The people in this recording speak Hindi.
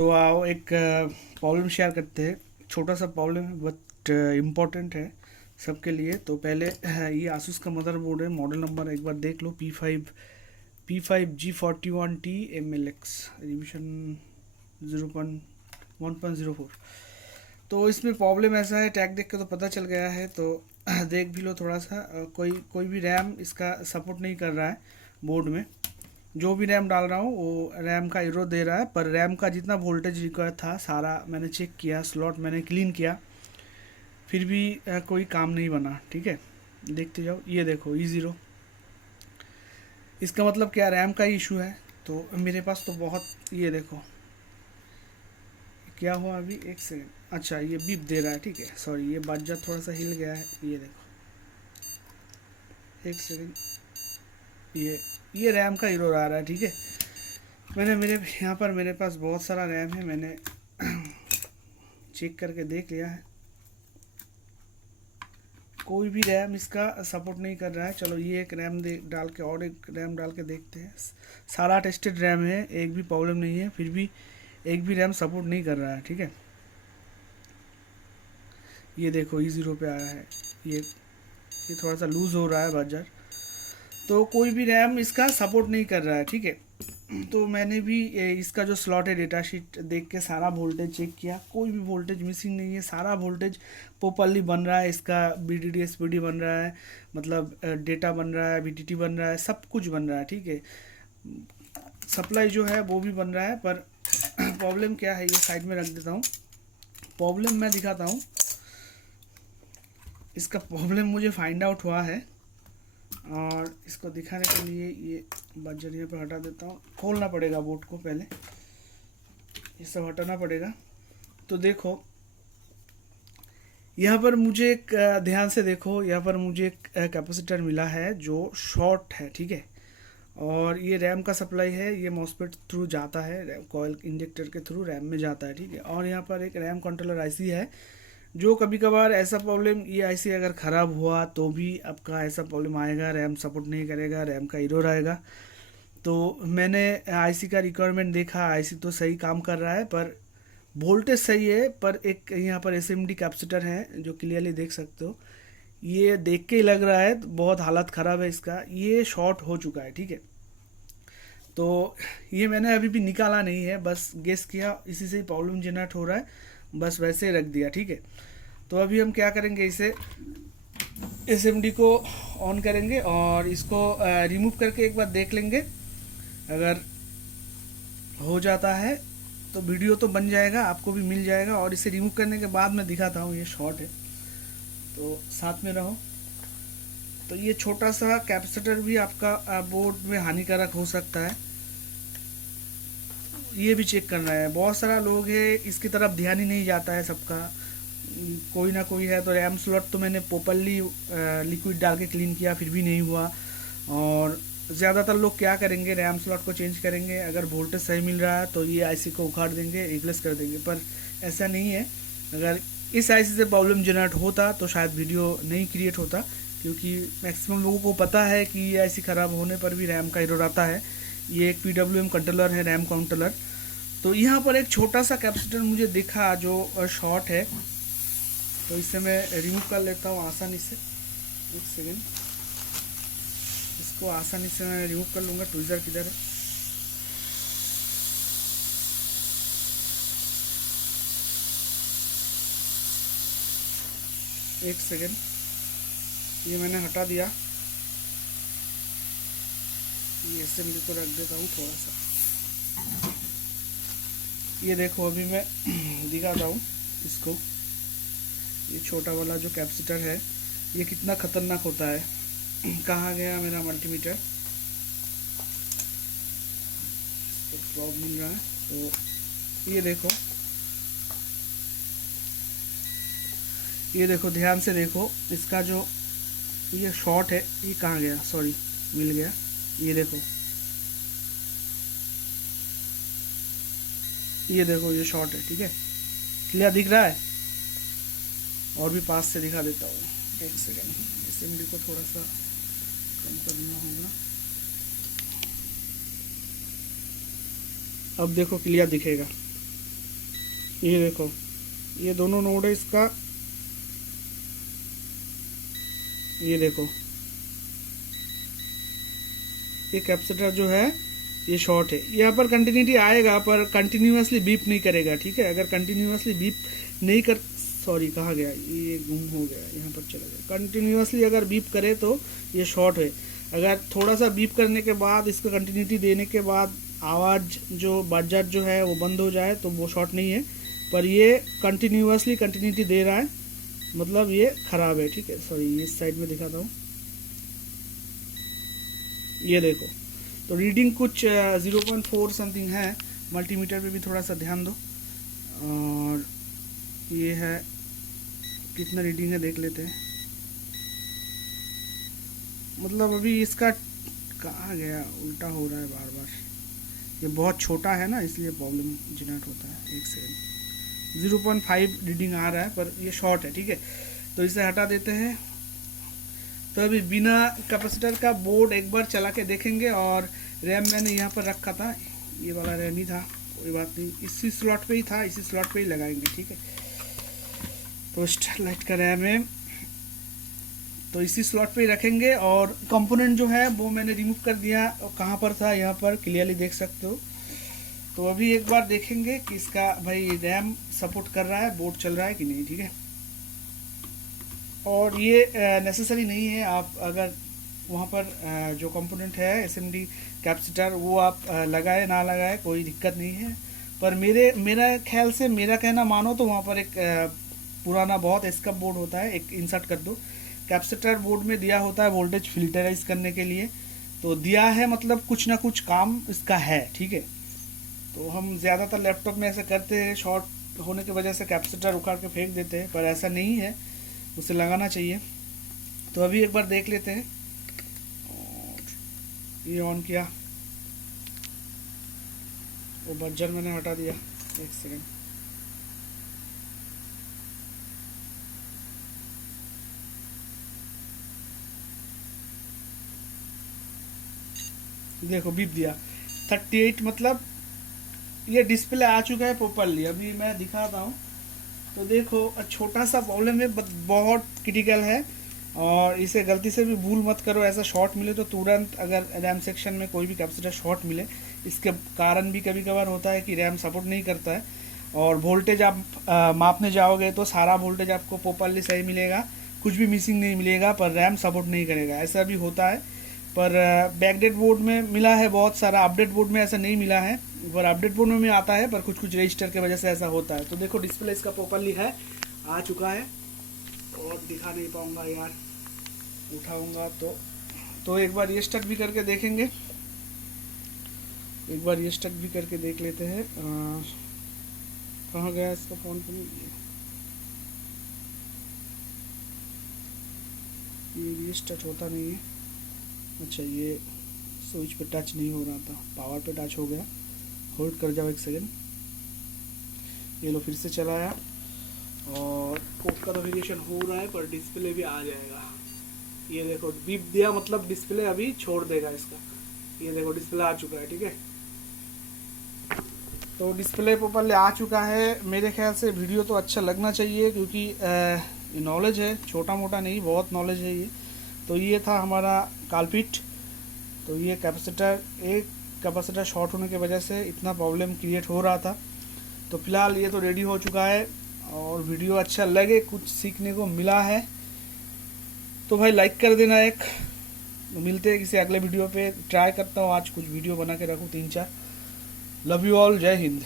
तो आओ एक प्रॉब्लम शेयर करते हैं। छोटा सा प्रॉब्लम है बट इम्पोर्टेंट है सबके लिए। तो पहले ये आसूस का मदरबोर्ड है, मॉडल नंबर एक बार देख लो, P5G41T MLX रिविजन 0.1.04। तो इसमें प्रॉब्लम ऐसा है, टैग देख के तो पता चल गया है, तो देख भी लो थोड़ा सा। कोई कोई भी रैम इसका सपोर्ट नहीं कर रहा है बोर्ड में। जो भी रैम डाल रहा हूँ वो रैम का एरर दे रहा है, पर रैम का जितना वोल्टेज रिक्वायर था सारा मैंने चेक किया, स्लॉट मैंने क्लीन किया, फिर भी कोई काम नहीं बना। ठीक है, देखते जाओ। ये देखो E0, इसका मतलब क्या, रैम का इशू है। तो मेरे पास तो बहुत, ये देखो क्या हुआ अभी, एक सेकेंड। अच्छा, ये बीप दे रहा है, ठीक है, सॉरी, ये बाजा थोड़ा सा हिल गया है। ये देखो, एक सेकेंड, ये रैम का एरर आ रहा है। ठीक है, मैंने मेरे यहाँ पर मेरे पास बहुत सारा रैम है, मैंने चेक करके देख लिया है, कोई भी रैम इसका सपोर्ट नहीं कर रहा है। चलो ये एक रैम डाल के, और एक रैम डाल के देखते हैं। सारा टेस्टेड रैम है, एक भी प्रॉब्लम नहीं है, फिर भी एक भी रैम सपोर्ट नहीं कर रहा है। ठीक है, ये देखो E0 पे आया है, ये थोड़ा सा लूज़ हो रहा है बाजार। तो कोई भी रैम इसका सपोर्ट नहीं कर रहा है। ठीक है, तो मैंने भी इसका जो स्लॉट है डेटा शीट देख के सारा वोल्टेज चेक किया, कोई भी वोल्टेज मिसिंग नहीं है, सारा वोल्टेज प्रॉपरली बन रहा है। इसका BDD SPD बन रहा है, मतलब डेटा बन रहा है, VTT बन रहा है, सब कुछ बन रहा है। ठीक है, सप्लाई जो है वो भी बन रहा है, पर प्रॉब्लम क्या है, ये साइड में रख देता हूँ। प्रॉब्लम मैं दिखाता हूँ। इसका प्रॉब्लम मुझे फाइंड आउट हुआ है, और इसको दिखाने के लिए ये बजरिया पर हटा देता हूँ। खोलना पड़ेगा बोर्ड को, पहले ये सब हटाना पड़ेगा। तो देखो यहाँ पर मुझे एक ध्यान से देखो, यहाँ पर मुझे एक कैपेसिटर मिला है जो शॉर्ट है। ठीक है, और ये रैम का सप्लाई है, ये मॉसफेट थ्रू जाता है, कॉइल इंजेक्टर के थ्रू रैम में जाता है। ठीक है, और यहाँ पर एक रैम कंट्रोलर IC है, जो कभी कभार ऐसा प्रॉब्लम, ये IC अगर ख़राब हुआ तो भी आपका ऐसा प्रॉब्लम आएगा, रैम सपोर्ट नहीं करेगा, रैम का एरर आएगा। तो मैंने IC का रिक्वायरमेंट देखा, IC तो सही काम कर रहा है, पर वोल्टेज सही है, पर एक यहाँ पर SMD कैपेसिटर है जो क्लियरली देख सकते हो। ये देख के ही लग रहा है बहुत हालत ख़राब है इसका, ये शॉर्ट हो चुका है। ठीक है, तो ये मैंने अभी भी निकाला नहीं है, बस गेस किया, इसी से ही प्रॉब्लम जनरेट हो रहा है, बस वैसे ही रख दिया। ठीक है, तो अभी हम क्या करेंगे, इसे SMD को ऑन करेंगे और इसको रिमूव करके एक बार देख लेंगे। अगर हो जाता है तो वीडियो तो बन जाएगा, आपको भी मिल जाएगा, और इसे रिमूव करने के बाद मैं दिखाता हूँ। ये शॉर्ट है, तो साथ में रहो। तो ये छोटा सा कैपेसिटर भी आपका बोर्ड में हानिकारक हो सकता है, ये भी चेक करना है। बहुत सारा लोग है, इसकी तरफ ध्यान ही नहीं जाता है सबका, कोई ना कोई है। तो रैम स्लॉट तो मैंने प्रॉपरली लिक्विड डाल के क्लीन किया, फिर भी नहीं हुआ। और ज़्यादातर लोग क्या करेंगे, रैम स्लॉट को चेंज करेंगे, अगर वोल्टेज सही मिल रहा है तो ये IC को उखाड़ देंगे, रिप्लेस कर देंगे, पर ऐसा नहीं है। अगर इस IC से प्रॉब्लम जनरेट होता तो शायद वीडियो नहीं क्रिएट होता, क्योंकि मैक्सिमम लोगों को पता है कि ये IC ख़राब होने पर भी रैम का एरर आता है। ये एक PWM कंट्रोलर है, रैम काउंटरर। तो यहाँ पर एक छोटा सा कैपेसिटर मुझे दिखा जो शॉर्ट है, तो इसे मैं रिमूव कर लेता हूँ आसानी से। एक सेकेंड, इसको आसानी से मैं रिमूव कर लूँगा। ट्विज़र किधर है, एक सेकेंड, ये मैंने हटा दिया। ये SMD को रख देता हूँ थोड़ा सा। ये देखो, अभी मैं दिखाता हूँ इसको। ये छोटा वाला जो कैपेसिटर है, ये कितना खतरनाक होता है। कहाँ गया मेरा मल्टीमीटर, इसको प्रॉब मिल रहा है। तो ये देखो ध्यान से देखो, इसका जो ये शॉर्ट है, ये कहाँ गया, सॉरी, मिल गया। ये देखो ये शॉर्ट है। ठीक है, क्लियर दिख रहा है, और भी पास से दिखा देता हूँ। एक सेकेंड, SMD को थोड़ा सा कम करना होगा। अब देखो क्लियर दिखेगा। ये देखो, ये दोनों नोड है इसका, ये देखो ये कैपेसिटर जो है ये शॉर्ट है। यहाँ पर कंटिन्यूटी आएगा पर कंटिन्यूसली बीप नहीं करेगा, ठीक है। अगर कंटिन्यूसली बीप नहीं कर, सॉरी कहाँ गया, ये गुम हो गया, यहाँ पर चला गया। कंटिन्यूसली अगर बीप करे तो ये शॉर्ट है। अगर थोड़ा सा बीप करने के बाद, इसको कंटिन्यूटी देने के बाद आवाज़ जो बजट जो है वो बंद हो जाए तो वो शॉर्ट नहीं है। पर ये कंटिन्यूसली कंटिन्यूटी दे रहा है, मतलब ये ख़राब है, ठीक है। सॉरी इस साइड में दिखाता हूँ, ये देखो तो रीडिंग कुछ 0.4 समथिंग है। मल्टीमीटर पे भी थोड़ा सा ध्यान दो। और ये है, कितना रीडिंग है देख लेते हैं। मतलब अभी इसका कहाँ गया, उल्टा हो रहा है बार बार। ये बहुत छोटा है ना, इसलिए प्रॉब्लम जनरेट होता है। एक सेकेंड, 0.5 रीडिंग आ रहा है पर ये शॉर्ट है, ठीक है। तो इसे हटा देते हैं। तो अभी बिना कैपेसिटर का बोर्ड एक बार चला के देखेंगे। और रैम मैंने यहाँ पर रखा था, ये वाला रैम ही था, कोई बात नहीं, इसी स्लॉट पे ही था, इसी स्लॉट पे ही लगाएंगे, ठीक है। तो स्टारलाइट का रैम है तो इसी स्लॉट पे ही रखेंगे। और कंपोनेंट जो है वो मैंने रिमूव कर दिया, कहाँ पर था यहाँ पर क्लियरली देख सकते हो। तो अभी एक बार देखेंगे कि इसका भाई रैम सपोर्ट कर रहा है, बोर्ड चल रहा है कि नहीं, ठीक है। और ये नेसेसरी नहीं है, आप अगर वहाँ पर जो कंपोनेंट है एसएमडी कैपेसिटर वो आप लगाए ना लगाए कोई दिक्कत नहीं है। पर मेरा ख्याल से, मेरा कहना मानो तो वहाँ पर एक पुराना बहुत एस्केप बोर्ड होता है, एक इंसर्ट कर दो। कैपेसिटर बोर्ड में दिया होता है वोल्टेज फिल्टराइज करने के लिए, तो दिया है मतलब कुछ ना कुछ काम इसका है, ठीक है। तो हम ज़्यादातर लैपटॉप में ऐसा करते हैं, शॉर्ट होने की वजह से कैपेसिटर उखाड़ के फेंक देते हैं, पर ऐसा नहीं है, उसे लगाना चाहिए। तो अभी एक बार देख लेते हैं। और ये ऑन किया, वो बजर मैंने हटा दिया, एक सेकेंड। देखो बीप दिया 38, मतलब ये डिस्प्ले आ चुका है प्रॉपरली। अभी मैं दिखाता हूँ तो देखो छोटा सा प्रॉब्लम है, बहुत क्रिटिकल है। और इसे गलती से भी भूल मत करो, ऐसा शॉर्ट मिले तो तुरंत, अगर रैम सेक्शन में कोई भी कैपेसिटर शॉर्ट मिले, इसके कारण भी कभी कभार होता है कि रैम सपोर्ट नहीं करता है। और वोल्टेज आप मापने जाओगे तो सारा वोल्टेज आपको प्रॉपरली सही मिलेगा, कुछ भी मिसिंग नहीं मिलेगा, पर रैम सपोर्ट नहीं करेगा, ऐसा भी होता है। पर बैकडेट बोर्ड में मिला है बहुत सारा, अपडेट बोर्ड में ऐसा नहीं मिला है। पर अपडेट बोर्ड में आता है, पर कुछ कुछ रजिस्टर की वजह से ऐसा होता है। तो देखो डिस्प्ले इसका प्रॉपरली है, आ चुका है। और दिखा नहीं पाऊंगा यार, उठाऊंगा तो एक बार ये स्टक भी करके देखेंगे, एक बार ये स्टक भी करके देख लेते हैं। कहाँ गया इसका फोन पे, ये स्टच होता नहीं है। अच्छा, ये स्विच पे टच नहीं हो रहा था, पावर पे टच हो गया। होल्ड कर जाओ एक सेकेंड। ये लो फिर से चलाया और कोड का नोटिफिकेशन हो रहा है, पर डिस्प्ले भी आ जाएगा। ये देखो बीप दिया, मतलब डिस्प्ले अभी छोड़ देगा इसका। ये देखो डिस्प्ले आ चुका है, ठीक है। तो डिस्प्ले प्रॉपरली आ चुका है। मेरे ख्याल से वीडियो तो अच्छा लगना चाहिए, क्योंकि ये नॉलेज है, छोटा मोटा नहीं, बहुत नॉलेज है ये। तो ये था हमारा काल्पिट। तो ये कैपेसिटर, एक कैपेसिटर शॉर्ट होने की वजह से इतना प्रॉब्लम क्रिएट हो रहा था। तो फिलहाल ये तो रेडी हो चुका है। और वीडियो अच्छा लगे, कुछ सीखने को मिला है तो भाई लाइक कर देना एक। मिलते हैं किसी अगले वीडियो पे। ट्राई करता हूँ आज कुछ वीडियो बना के रखूँ 3-4। लव यू ऑल, जय हिंद।